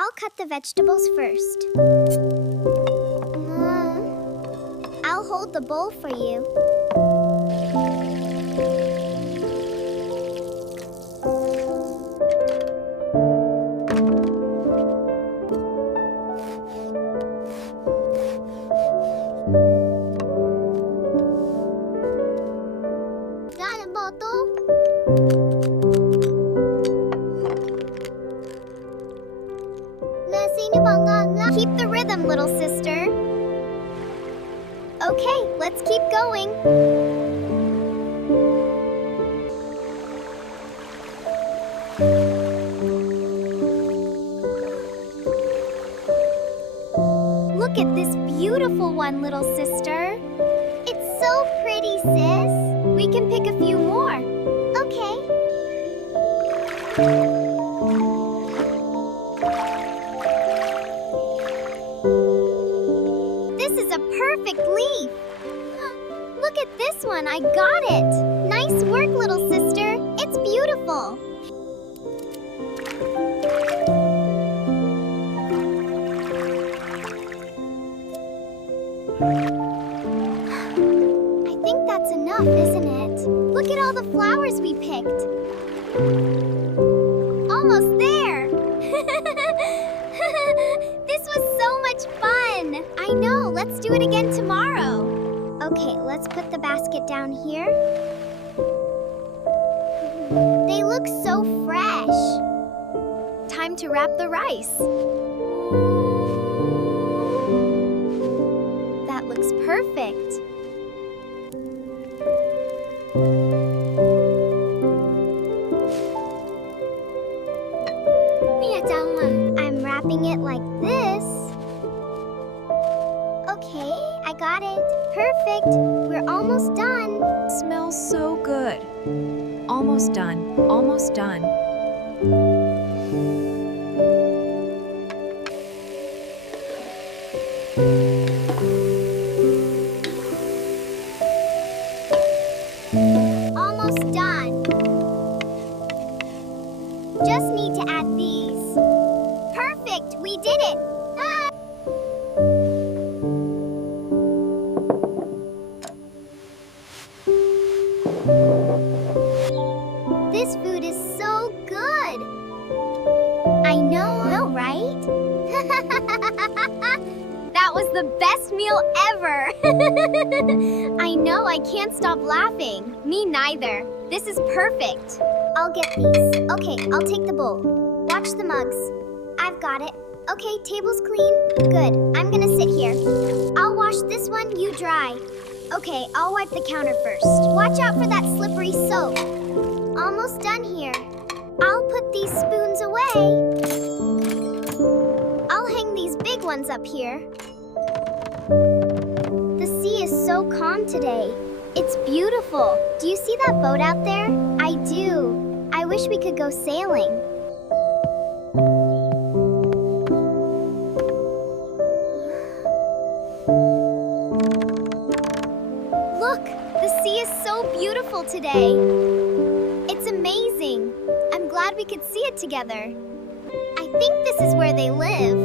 I'll cut the vegetables first. I'll hold the bowl for you. Keep the rhythm, little sister. Okay, let's keep going. Look at this beautiful one, little sister. It's so pretty, sis. We can pick a few more. Okay. Perfect leaf. Look at this one, I got it. Nice work, little sister. It's beautiful. I think that's enough, isn't it? Look at all the flowers we picked. Almost there. This was so much fun. I know, let's do it again tomorrow. Okay, let's put the basket down here. They look so fresh. Time to wrap the rice. That looks perfect. I'm wrapping it like this. Okay, I got it. Perfect. We're almost done. Smells so good. Almost done. Almost done. Almost done. Just need to add these. Perfect, we did it. This food is so good. I know, right? That was the best meal ever. I know, I can't stop laughing. Me neither. This is perfect. I'll get these. Okay, I'll take the bowl. Watch the mugs. I've got it. Okay, table's clean. Good. I'm gonna sit here. I'll wash this one, you dry. Okay, I'll wipe the counter first. Watch out for that slippery soap. Almost done here. I'll put these spoons away. I'll hang these big ones up here. The sea is so calm today. It's beautiful. Do you see that boat out there? I do. I wish we could go sailing. Look, the sea is so beautiful today. It's amazing. I'm glad we could see it together. I think this is where they live.